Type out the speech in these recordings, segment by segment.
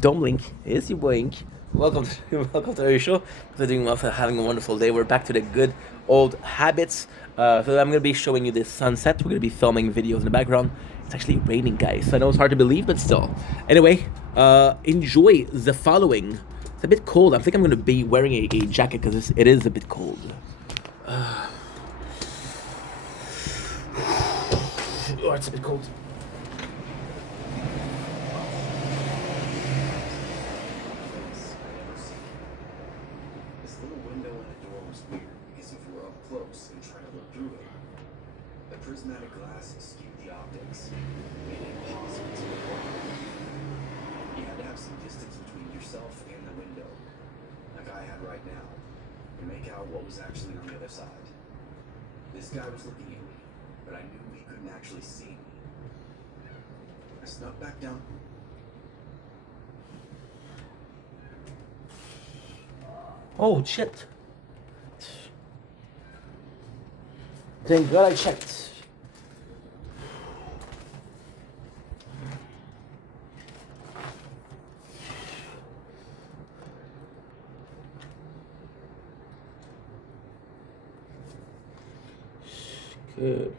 Don't blink. It's your boy Ink. Welcome to welcome to our show. We're doing well, for having a wonderful day. We're back to the good old habits. So I'm gonna be showing you this sunset. We're gonna be filming videos in the background. It's actually raining, guys. So I know it's hard to believe, but still. Anyway, enjoy the following. It's a bit cold. I think I'm gonna be wearing a jacket because it is a bit cold. Oh, it's a bit cold. This little window in the door was weird because if you were up close and tried to look through it, the prismatic glasses skewed the optics, made it impossible to look around. You had to have some distance between yourself and the window, like I had right now, to make out what was actually on the other side. This guy was looking at me, but I knew he couldn't actually see me. I snuck back down. Oh shit. Thank God I checked. Good.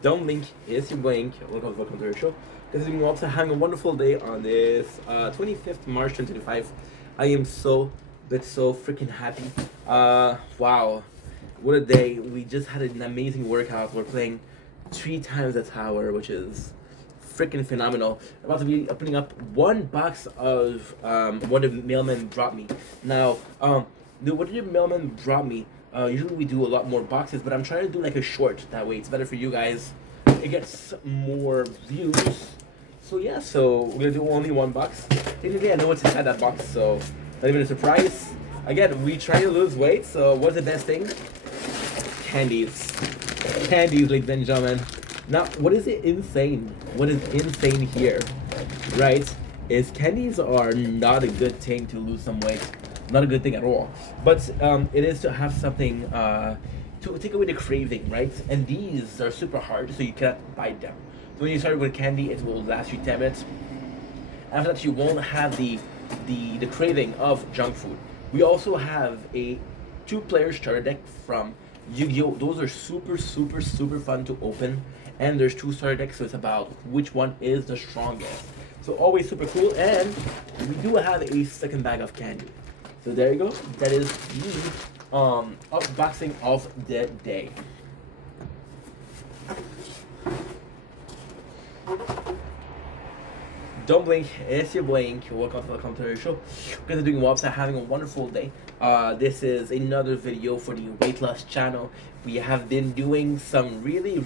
Don't blink. It's your boy Ink. Welcome to our show. Because we're also having a wonderful day on this 25th March 2025. I am so freaking happy. Wow, what a day! We just had an amazing workout. We're playing 3 times the tower, which is freaking phenomenal. I'm about to be opening up one box of what the mailman brought me. Now, what the mailman brought me. Usually we do a lot more boxes, but I'm trying to do like a short. That way it's better for you guys. It gets more views. So yeah, so we're gonna do only one box. Technically, I know what's inside that box, so not even a surprise. Again, we try to lose weight, so what's the best thing? Candies. Candies, ladies and gentlemen. Now, what is it insane? What is insane here, right, is candies are not a good thing to lose some weight. Not a good thing at all. But it is to have something to take away the craving, right? And these are super hard, so you cannot bite them. So when you start with candy, it will last you 10 minutes. After that, you won't have the craving of junk food. We also have a 2-player starter deck from Yu-Gi-Oh! Those are super fun to open. And there's 2 starter decks, so it's about which one is the strongest. So always super cool. And we do have a second bag of candy. So there you go. That is the unboxing of the day. Don't blink. It's your boy Ink. Welcome to the show. Guys are doing well. So having a wonderful day. This is another video for the weight loss channel. We have been doing some really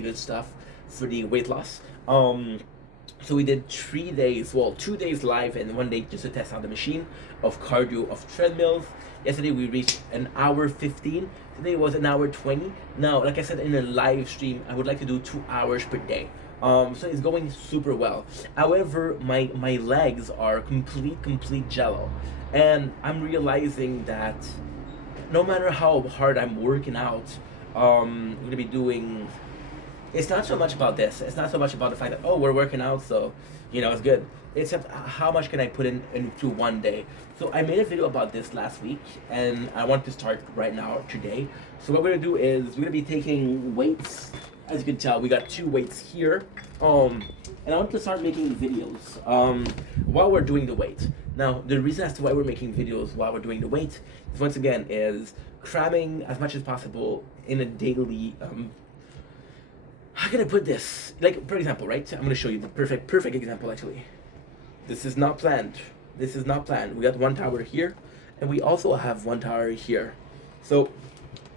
good stuff for the weight loss. So we did 3 days, well, 2 days live and 1 day just to test out the machine of cardio of treadmills. Yesterday we reached an hour 15. Today was an hour 20. Now, like I said in a live stream, I would like to do 2 hours per day. So it's going super well. However, my legs are complete jello, and I'm realizing that no matter how hard I'm working out, I'm gonna be doing. It's not so much about this. It's not so much about the fact that, oh, we're working out, so it's good. It's how much can I put into 1 day. So I made a video about this last week, and I want to start right now today. So what we're gonna do is we're gonna be taking weights as you can tell, we got two weights here. And I want to start making videos while we're doing the weight. Now, the reason as to why we're making videos while we're doing the weight is, once again, is cramming as much as possible in a daily. How can I put this? Like, for example, right? I'm gonna show you the perfect example. Actually, this is not planned. This is not planned. We got one tower here, and we also have one tower here. So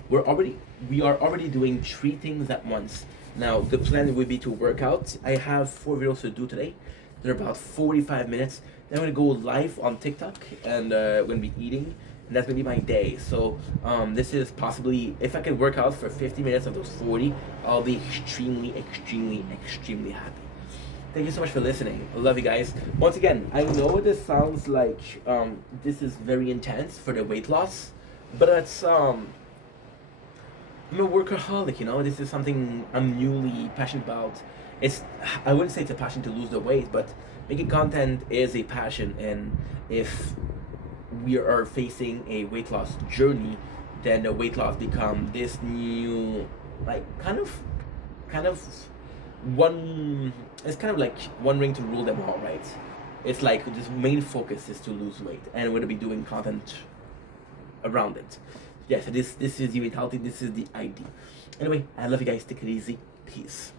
we are already doing three things at once. Now the plan would be to work out. I have 4 videos to do today. They're about 45 minutes. Then I'm gonna go live on TikTok, and we're gonna be eating, and that's gonna be my day. So this is possibly, if I can work out for 50 minutes of those 40, I'll be extremely happy. Thank you so much for listening. I love you guys. Once again, I know this sounds like this is very intense for the weight loss, but it's I'm a workaholic, you know. This is something I'm newly passionate about. I wouldn't say it's a passion to lose the weight, but making content is a passion. And if we are facing a weight loss journey, then the weight loss become this new, like, kind of one. It's kind of like one ring to rule them all, right? It's like this main focus is to lose weight, and we're gonna be doing content around it. Yes, this is the mentality. This is the idea. Anyway, I love you guys. Take it easy. Peace.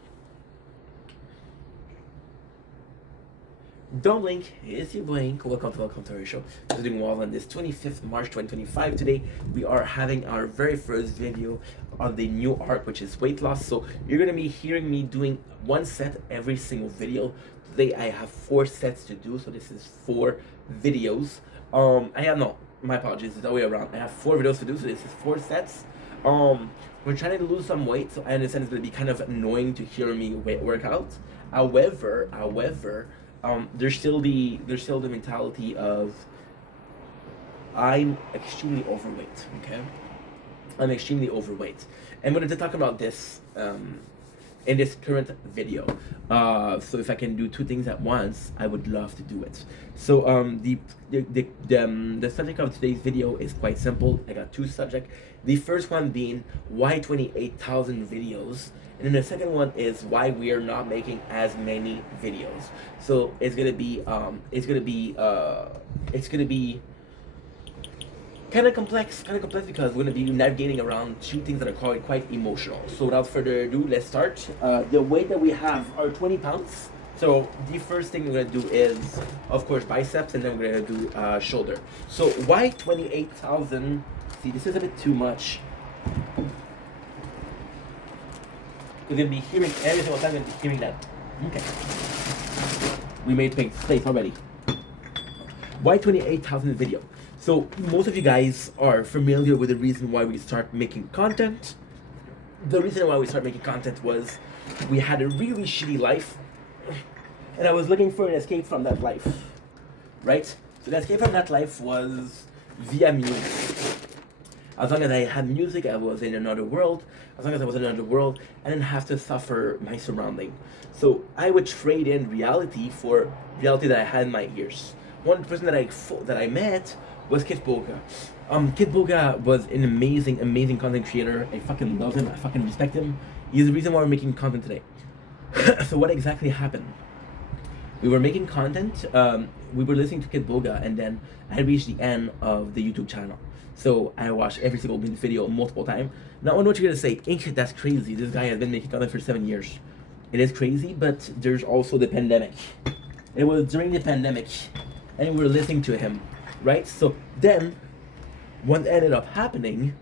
Don't blink, it's your blink. Welcome to our show. We're doing well on this 25th March 2025. Today we are having our very first video on the new arc, which is weight loss. So you're gonna be hearing me doing one set every single video. Today I have 4 sets to do, so this is 4 videos. My apologies, it's the other way around. I have 4 videos to do, so this is 4 sets. We're trying to lose some weight, so I understand it's gonna be kind of annoying to hear me work out. However, there's still the mentality of I'm extremely overweight. Okay, I'm extremely overweight. I'm going to talk about this in this current video. So if I can do 2 things at once, I would love to do it. So the subject of today's video is quite simple. I got 2 subjects. The first one being why 28,000 videos. And then the second one is why we are not making as many videos. So it's gonna be kind of complex because we're gonna be navigating around 2 things that are quite emotional. So without further ado, let's start. The weight that we have are 20 pounds. So the first thing we're gonna do is, of course, biceps, and then we're gonna do shoulder. So why 28,000? See, this is a bit too much. You're gonna be hearing every single time. You're gonna be hearing that. Okay. We made space already. Why 28,000 video? So most of you guys are familiar with the reason why we start making content. The reason why we started making content was we had a really shitty life, and I was looking for an escape from that life, right? So the escape from that life was via music. As long as I had music, I was in another world. As long as I was in another world, I didn't have to suffer my surrounding. So I would trade in reality for reality that I had in my ears. One person that I met was Kid Boga. Kid Boga was an amazing content creator. I fucking love him. I fucking respect him. He's the reason why we're making content today. So what exactly happened? We were making content. We were listening to Kid Boga, and then I reached the end of the YouTube channel. So I watched every single video multiple times. Now I know what you're gonna say. Ink, that's crazy. This guy has been making content for 7 years. It is crazy, but there's also the pandemic. It was during the pandemic, and we were listening to him, right? So then, what ended up happening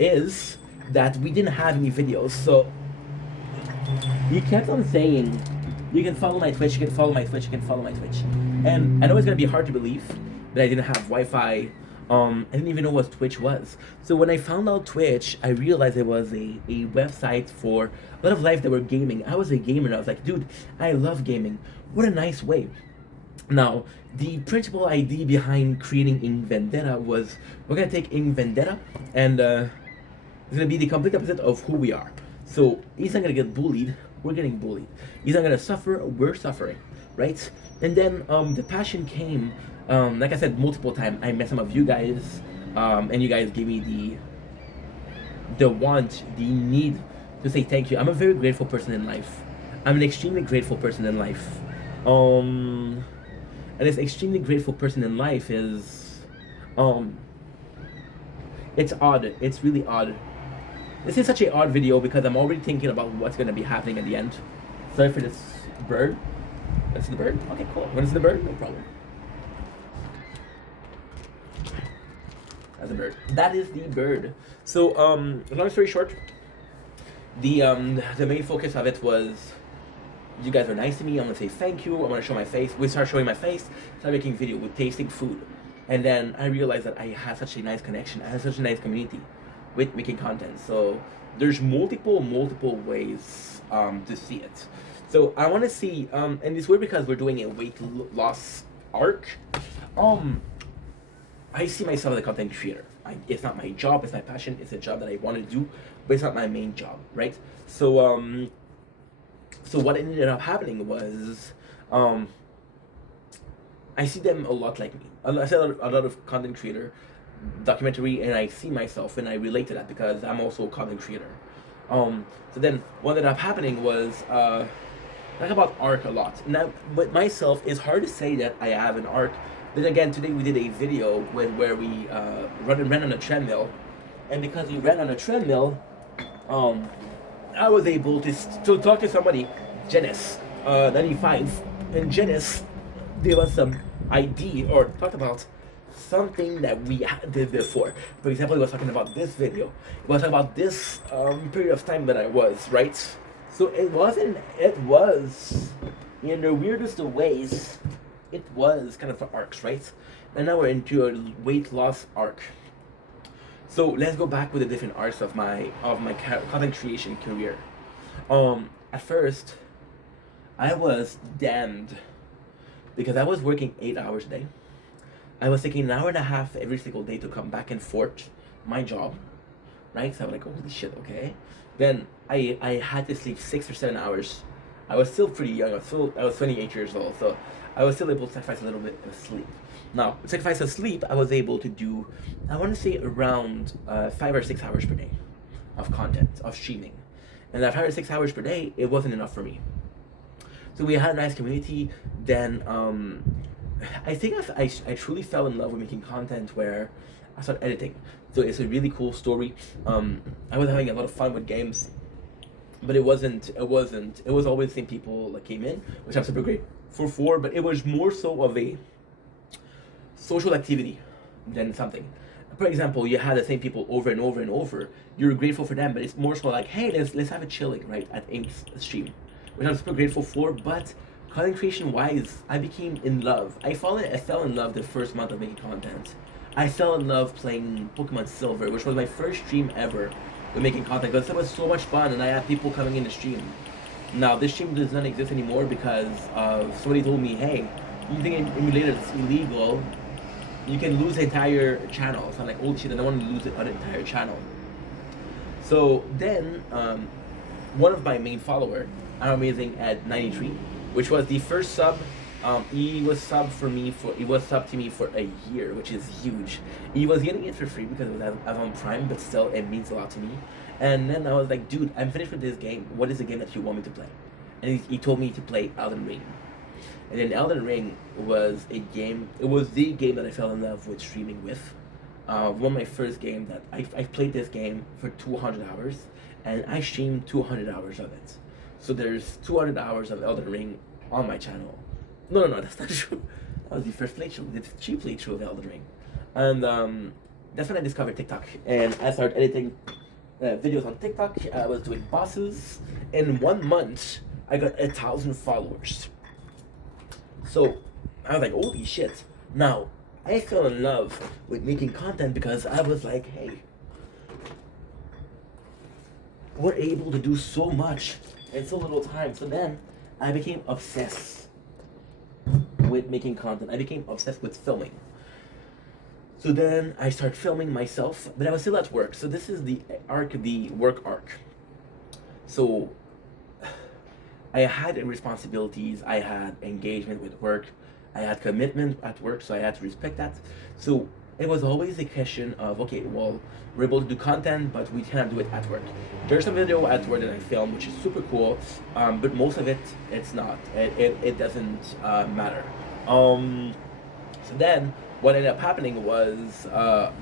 is that we didn't have any videos. So he kept on saying, "You can follow my Twitch. You can follow my Twitch. You can follow my Twitch." And I know it's gonna be hard to believe that I didn't have Wi-Fi. I didn't even know what Twitch was. So when I found out Twitch, I realized it was a website for a lot of life that were gaming. I was a gamer, and I was like, dude, I love gaming. What a nice way. Now, the principal idea behind creating Ink Vendetta was we're gonna take Ink Vendetta, and it's gonna be the complete opposite of who we are. So he's not gonna get bullied, we're getting bullied. He's not gonna suffer, we're suffering, right? And then the passion came. Like I said multiple times, I met some of you guys, and you guys gave me the want, the need to say thank you. I'm a very grateful person in life. I'm an extremely grateful person in life. Um, and this extremely grateful person in life is, um, it's odd. It's really odd. This is such a odd video because I'm already thinking about what's gonna be happening at the end. Sorry for this bird. That's the bird. Okay, cool. When is the bird? No problem. That's the bird. That is the bird. So, long story short, the main focus of it was, you guys are nice to me. I want to say thank you. I want to show my face. We start showing my face. Start making video with tasting food, and then I realized that I had such a nice connection. I had such a nice community with making content. So there's multiple ways to see it. So I want to see, and it's weird because we're doing a weight loss arc. I see myself as a content creator. It's not my job, it's my passion, it's a job that I want to do, but it's not my main job, right? So what ended up happening was, I see them a lot like me. I see a lot of content creator documentary, and I see myself and I relate to that because I'm also a content creator. So then what ended up happening was, talk about arc a lot. Now, with myself, it's hard to say that I have an arc. Then again, today we did a video where we ran on a treadmill, and because we ran on a treadmill, I was able to talk to somebody, Janice, 95, and Janice gave us some ID or talked about something that we did before. For example, he was talking about this video. He was talking about this period of time that I was, right? So it was in the weirdest of ways, it was kind of arcs, right? And now we're into a weight loss arc. So let's go back with the different arcs of my content creation career. At first, I was damned because I was working 8 hours a day. I was taking an hour and a half every single day to come back and forth my job, right? So I'm like, holy shit, okay. Then I had to sleep 6 or 7 hours. I was still pretty young. I was 28 years old, so I was still able to sacrifice a little bit of sleep. Now, sacrifice of sleep, I was able to do, I want to say around 5 or 6 hours per day of content, of streaming. And that 5 or 6 hours per day, it wasn't enough for me. So we had a nice community. Then I think I truly fell in love with making content where I started editing. So it's a really cool story. I was having a lot of fun with games, but it was always the same people that came in, which I'm super grateful for, but it was more so of a social activity than something. For example, you had the same people over and over and over. You're grateful for them, but it's more so like, hey, let's have a chilling, right, at Ink's stream, which I'm super grateful for. But content creation wise, I became in love. I fell in love the first month of making content. I fell in love playing Pokemon Silver, which was my first stream ever with making content, because it was so much fun, and I had people coming in the stream. Now this stream does not exist anymore because somebody told me, hey, using an emulator that's illegal, you can lose the entire channel. So I'm like, holy shit, I don't want to lose an entire channel. So then, one of my main followers, I'm amazing at 93, which was the first sub. He was subbed to me for a year, which is huge. He was getting it for free because it was Amazon Prime, but still, it means a lot to me. And then I was like, dude, I'm finished with this game. What is the game that you want me to play? And he told me to play Elden Ring. And then Elden Ring was a game. It was the game that I fell in love with streaming with. One of my first games that I played this game for 200 hours, and I streamed 200 hours of it. So there's 200 hours of Elden Ring on my channel. No, that's not true. That was the first playthrough, the cheap playthrough of Elden Ring. And that's when I discovered TikTok. And I started editing videos on TikTok. I was doing bosses. In 1 month, I got 1,000 followers. So I was like, holy shit. Now, I fell in love with making content because I was like, hey, we're able to do so much in so little time. So then I became obsessed with making content. I became obsessed with filming. So then I started filming myself, but I was still at work. So this is the work arc. So I had responsibilities, I had engagement with work, I had commitment at work, so I had to respect that. So it was always a question of, okay, well, we're able to do content, but we cannot do it at work. There's some video at work that I film, which is super cool, but most of it, it's not. It doesn't matter. Um, so then, what ended up happening was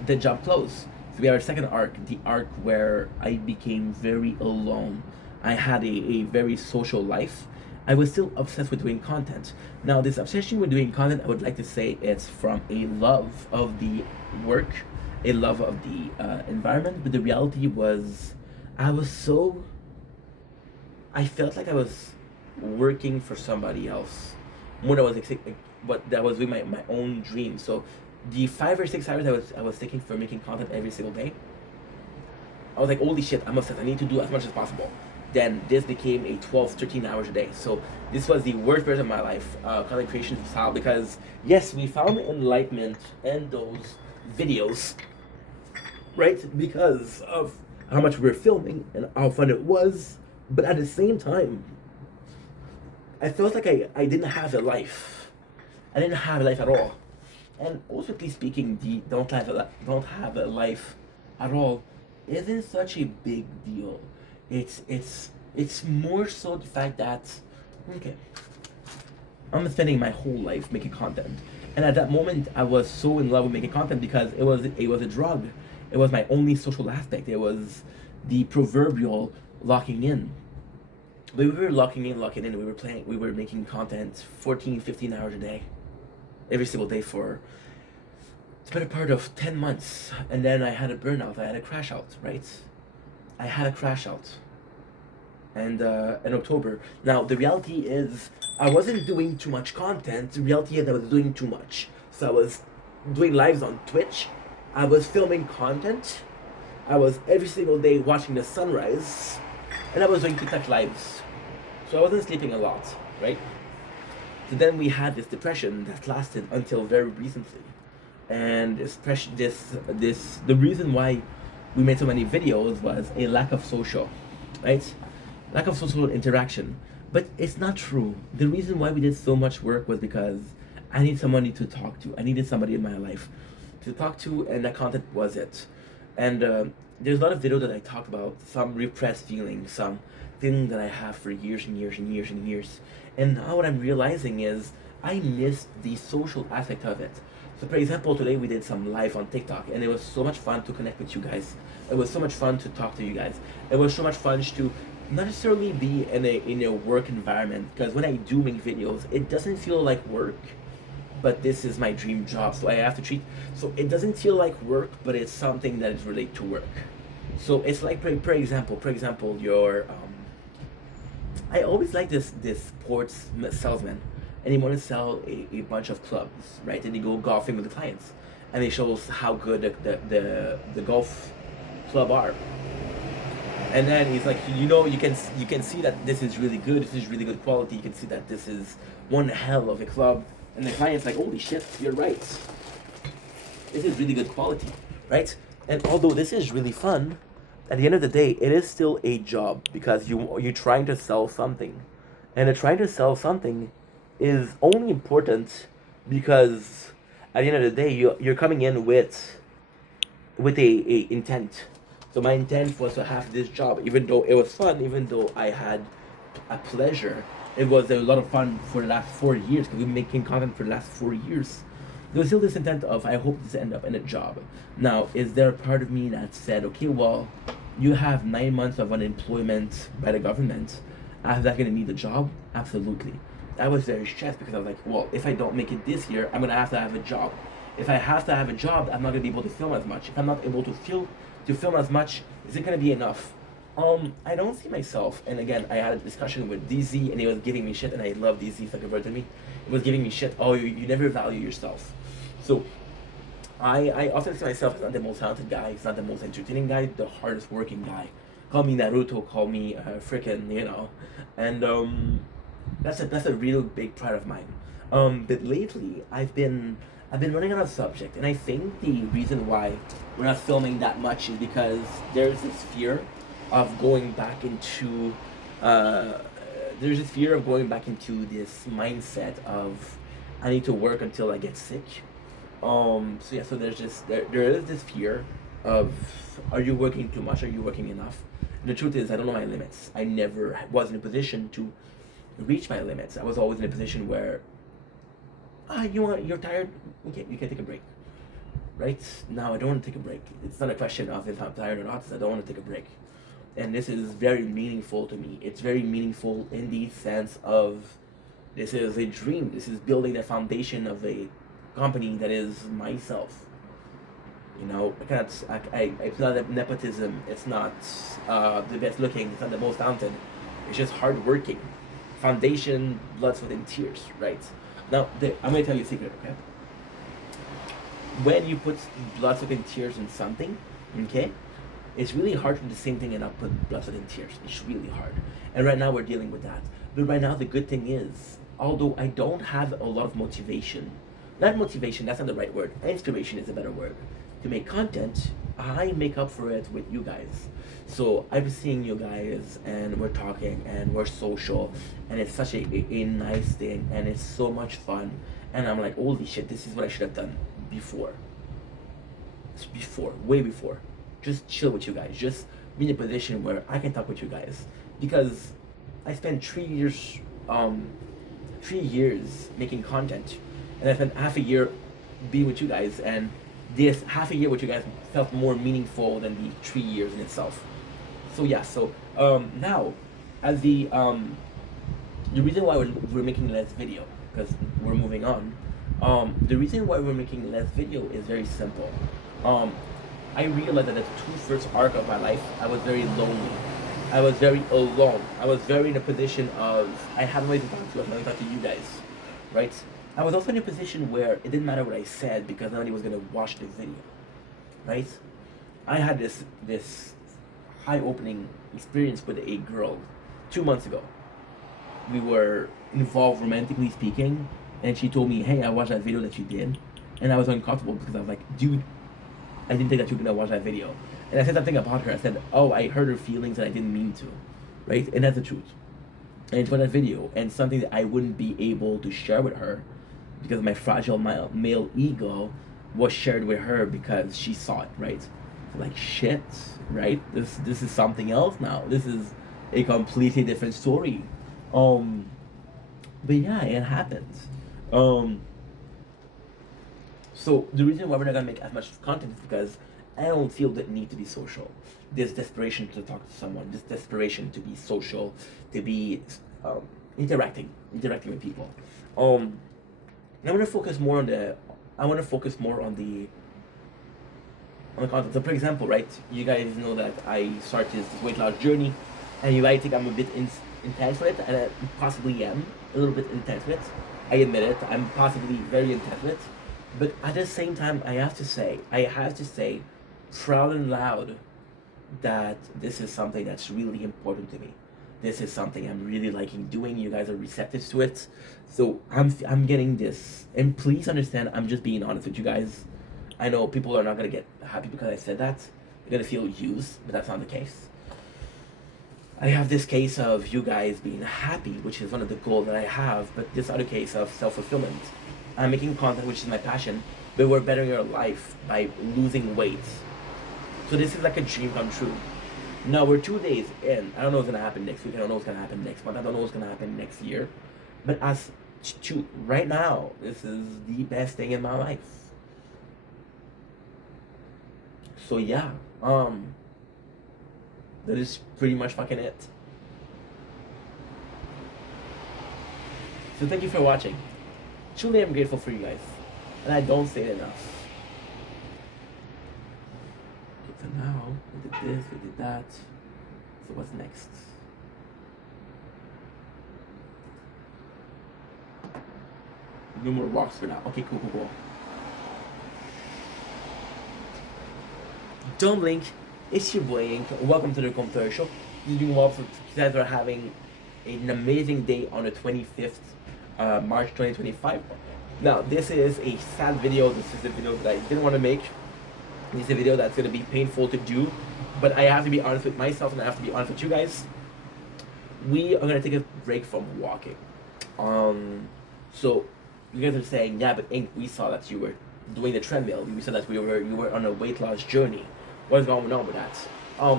the job closed. So we have our second arc, the arc where I became very alone. I had a very social life. I was still obsessed with doing content. Now, this obsession with doing content, I would like to say it's from a love of the work, a love of the environment, but the reality was I was so, I felt like I was working for somebody else more than I was but that was with my own dream. So the 5 or 6 hours I was taking for making content every single day, I was like, holy shit, I'm obsessed. I need to do as much as possible. Then this became a 12, 13 hours a day. So this was the worst period of my life, content creation style, because yes, we found enlightenment in those videos, right? Because of how much we were filming and how fun it was. But at the same time, I felt like I didn't have a life. I didn't have a life at all. And ultimately speaking, the don't have a life at all isn't such a big deal. It's more so the fact that, okay, I'm spending my whole life making content, and at that moment I was so in love with making content because it was a drug. It was my only social aspect. It was the proverbial locking in. We were locking in. We were playing. We were making content 14, 15 hours a day, every single day for the better part of 10 months. And then I had a burnout. I had a crash out. Right. I had a crash out. And in October. Now the reality is I wasn't doing too much content. The reality is I was doing too much. So I was doing lives on Twitch. I was filming content. I was every single day watching the sunrise, and I was doing TikTok lives. So I wasn't sleeping a lot, right? So then we had this depression that lasted until very recently, and the reason why we made so many videos was a lack of social, right? Lack of social interaction. But it's not true. The reason why we did so much work was because I need somebody to talk to. I needed somebody in my life to talk to, and that content was it. And there's a lot of videos that I talk about some repressed feelings, some feeling that I have for years and years and years and years. And now what I'm realizing is I missed the social aspect of it. So for example, today we did some live on TikTok, and it was so much fun to connect with you guys. It was so much fun to talk to you guys. It was so much fun to not necessarily be in a work environment, because when I do make videos, it doesn't feel like work, but this is my dream job, so I have to treat. So it doesn't feel like work, but it's something that is related to work. So it's like, for example, your I always like this sports salesman, and he want to sell a bunch of clubs, right? And they go golfing with the clients, and they shows how good the golf club are. And then he's like, you can see that this is really good. This is really good quality. You can see that this is one hell of a club. And the client's like, holy shit, you're right. This is really good quality, right? And although this is really fun, at the end of the day, it is still a job because you're trying to sell something, and trying to sell something is only important because at the end of the day, you're coming in with a intent. So my intent was to have this job, even though it was fun, even though I had a pleasure. It was a lot of fun for the last 4 years because we've been making content for the last 4 years. There was still this intent of I hope this end up in a job. Now, is there a part of me that said, okay, well, you have 9 months of unemployment by the government. After that, gonna need a job? Absolutely. I was very stressed because I was like, well, if I don't make it this year, I'm gonna have to have a job. If I have to have a job, I'm not gonna be able to film as much. If I'm not able to film as much, is it gonna be enough? I don't see myself. And again, I had a discussion with DZ, and he was giving me shit, and I love DZ. He's like a to me. It was giving me shit. Oh, you never value yourself. So I often see myself as not the most talented guy. It's not the most entertaining guy. The hardest working guy. Call me Naruto. Call me freaking And that's a real big pride of mine. But lately I've been running out of subject, and I think the reason why we're not filming that much is because there's this fear of going back into uh, this mindset of I need to work until I get sick, So yeah, so there is this fear of, are you working too much? Are you working enough? And the truth is, I don't know my limits. I never was in a position to reach my limits. I was always in a position where, you're tired. Okay, you can take a break. Right now, I don't want to take a break. It's not a question of if I'm tired or not. It's I don't want to take a break. And this is very meaningful to me. It's very meaningful in the sense of, this is a dream. This is building the foundation of a company that is myself. You know, I cannot. It's not nepotism. It's not the best looking. It's not the most talented. It's just hard working. Foundation, blood, sweat, and tears. Right. Now, I'm gonna tell you a secret. Okay. When you put blood, sweat, and tears in something, okay, it's really hard to do the same thing and not put blood, sweat, and tears. It's really hard. And right now we're dealing with that. But right now the good thing is, although I don't have a lot of motivation, not motivation, that's not the right word. Inspiration is a better word. To make content, I make up for it with you guys. So I'm seeing you guys and we're talking and we're social and it's such a nice thing and it's so much fun. And I'm like, holy shit, this is what I should have done before. Way before. Just chill with you guys. Just be in a position where I can talk with you guys. Because I spent 3 years making content. And I spent half a year being with you guys. And this half a year with you guys felt more meaningful than the 3 years in itself. So yeah, so now, as the reason why we're making less video, because we're moving on, the reason why we're making less video is very simple. I realized that the first arc of my life, I was very lonely. I was very alone. I was very in a position of, I had nobody to talk to. I was only talk to you guys, right? I was also in a position where it didn't matter what I said because nobody was gonna watch the video, right? I had this eye-opening experience with a girl 2 months ago. We were involved romantically speaking, and she told me, "Hey, I watched that video that you did," and I was uncomfortable because I was like, "Dude, I didn't think that you were gonna watch that video." And I said something about her. I said, "Oh, I hurt her feelings, and I didn't mean to," right? And that's the truth. And for that video, and something that I wouldn't be able to share with her because my fragile male ego was shared with her because she saw it, right? Like shit, right? This is something else now. This is a completely different story. Um, but yeah, it happens. Um, so the reason why we're not gonna make as much content is because I don't feel the need to be social. This desperation to talk to someone, this desperation to be social, to be um, interacting with people. Um, and I want to focus more on the. I want to focus more on the content. So, for example, right, you guys know that I started this weight loss journey, and you might think I'm a bit intense with it, and I possibly am a little bit intense with it. I admit it. I'm possibly very intense with it, but at the same time, I have to say, proud and loud, that this is something that's really important to me. This is something I'm really liking doing. You guys are receptive to it, so I'm getting this. And please understand, I'm just being honest with you guys. I know people are not gonna get happy because I said that. They're gonna feel used, but that's not the case. I have this case of you guys being happy, which is one of the goals that I have, but this other case of self-fulfillment. I'm making content, which is my passion, but we're bettering our life by losing weight. So this is like a dream come true. Now we're 2 days in. I don't know what's gonna happen next week. I don't know what's gonna happen next month. I don't know what's gonna happen next year. But as to right now, this is the best thing in my life. So yeah, that is pretty much fucking it. So thank you for watching. Truly, I'm grateful for you guys, and I don't say it enough. Okay, so now we did this, we did that. So what's next? No more walks for now. Okay, cool. Don't blink. It's your boy Ink. Welcome to the Computer Show. You're doing well. You guys are having an amazing day on the 25th March 2025. Now, this is a sad video. This is a video that I didn't want to make. This is a video that's going to be painful to do, but I have to be honest with myself and I have to be honest with you guys. We are going to take a break from walking. So you guys are saying, yeah, but Ink, we saw that you were doing the treadmill. You said that you were on a weight loss journey. What is going on with that?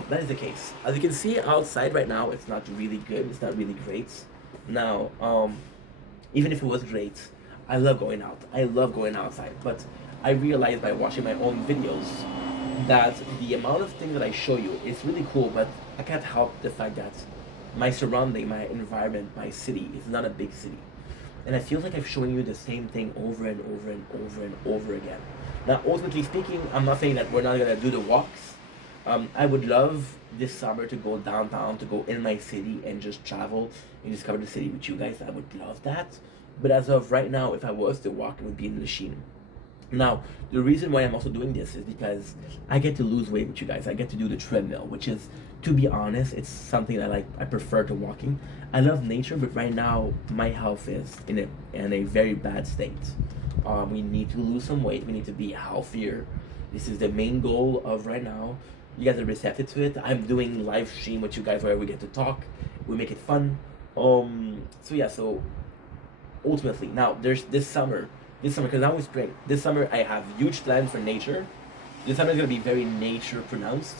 That is the case. As you can see outside right now, it's not really good. It's not really great. Now, even if it was great, I love going out. I love going outside. But I realized by watching my own videos that the amount of things that I show you is really cool, but I can't help the fact that my surrounding, my environment, my city is not a big city. And I feel like I'm showing you the same thing over and over and over and over again. Now, ultimately speaking, I'm not saying that we're not gonna do the walks. I would love this summer to go downtown, to go in my city and just travel and discover the city with you guys. I would love that. But as of right now, if I was to walk, it would be in Lachine. Now, the reason why I'm also doing this is because I get to lose weight with you guys. I get to do the treadmill, which is, to be honest, it's something that I prefer to walking. I love nature, but right now my health is in a very bad state. We need to lose some weight. We need to be healthier. This is the main goal of right now. You guys are receptive to it. I'm doing live stream with you guys where we get to talk. We make it fun. So yeah. So ultimately, now there's this summer, because now it's spring. This summer I have huge plans for nature. This summer is gonna be very nature pronounced.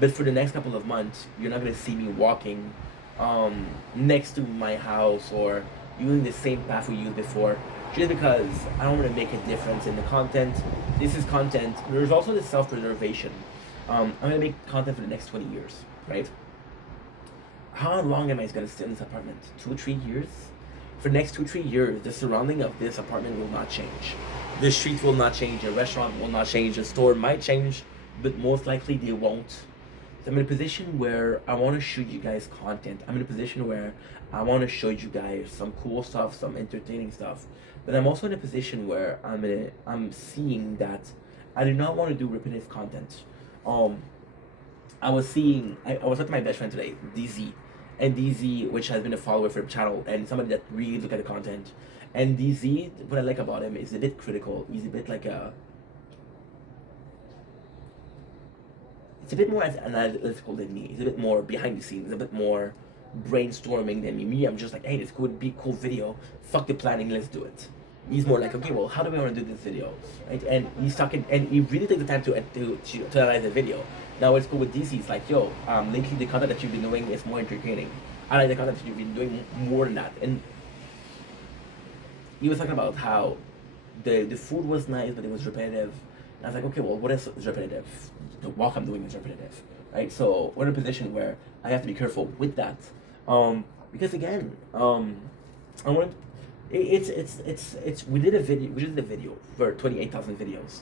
But for the next couple of months, you're not gonna see me walking next to my house or using the same path we used before. Just because I don't want to make a difference in the content. This is content. There's also the self-preservation. I'm gonna make content for the next 20 years, right? How long am I gonna stay in this apartment? 2, 3 years? For the next 2, 3 years, the surrounding of this apartment will not change. The street will not change. The restaurant will not change. The store might change, but most likely they won't. So I'm in a position where I want to show you guys content. I'm in a position where I want to show you guys some cool stuff, some entertaining stuff. But I'm also in a position where I'm seeing that I do not want to do repetitive content. I was with my best friend today, DZ, and DZ, which has been a follower for the channel and somebody that really look at the content. And DZ, what I like about him is a bit critical. He's a bit like it's a bit more analytical than me. He's a bit more behind the scenes, a bit more brainstorming than me. Me, I'm just like, hey, this could be a cool video. Fuck the planning, let's do it. He's more like, okay, well, how do we want to do this video, right? And he's talking, and he really takes the time to analyze the video. Now, what's cool with DC is like, yo, lately the content that you've been doing is more entertaining. I like the content that you've been doing more than that. And he was talking about how the food was nice, but it was repetitive. And I was like, okay, well, what is repetitive? The walk I'm doing is repetitive, right? So we're in a position where I have to be careful with that, because again, I want. It's we did a video for 28,000 videos.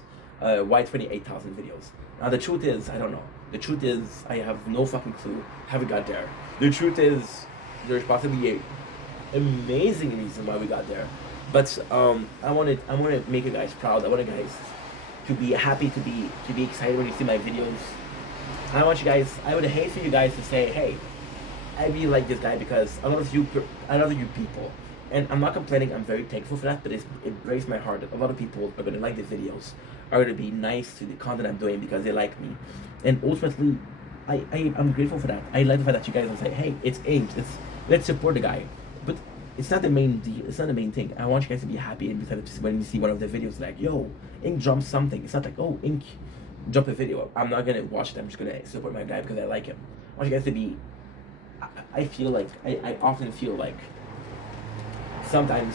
Why 28,000 videos? Now the truth is, I don't know. The truth is, I have no fucking clue how we got there. The truth is, there's possibly a amazing reason why we got there. But I want to make you guys proud. I want you guys to be happy, to be excited when you see my videos. I want you guys. I would hate for you guys to say, "Hey, I really like this guy," because I love you people, and I'm not complaining. I'm very thankful for that. But it breaks my heart that a lot of people are gonna like the videos, are gonna be nice to the content I'm doing because they like me, and ultimately, I'm grateful for that. I like the fact that you guys will say, "Hey, it's Ink. Let's support the guy," but it's not the main deal. It's not the main thing. I want you guys to be happy and excited when you see one of the videos like, yo, Ink dropped something. It's not like, oh, Ink dropped a video. I'm not gonna watch it. I'm just gonna support my guy because I like him. I want you guys to be. I feel like I often feel like sometimes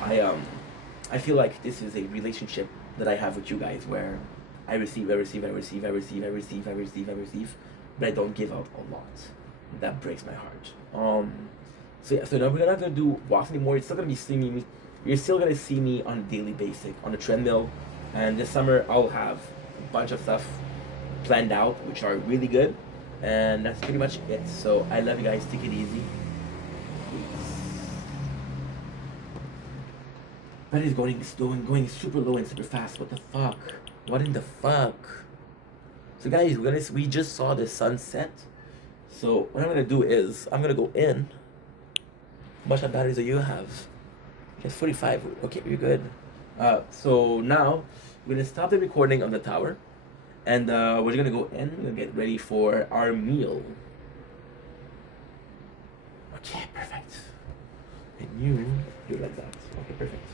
I feel like this is a relationship that I have with you guys where I receive, but I don't give out a lot. That breaks my heart. So yeah, so now we're not gonna do walks anymore. You're still gonna be seeing me. You're still gonna see me on a daily basis on the treadmill, and this summer I'll have a bunch of stuff planned out, which are really good, and that's pretty much it. So I love you guys. Take it easy. But it's going super low and super fast. What the fuck? What in the fuck? So guys, we just saw the sunset. So what I'm gonna do is I'm gonna go in. How much batteries do you have? Just 45. Okay, you're good. So now we're gonna stop the recording on the tower, and we're gonna go in. We're gonna get ready for our meal. Okay, perfect. And you do like that. Okay, perfect.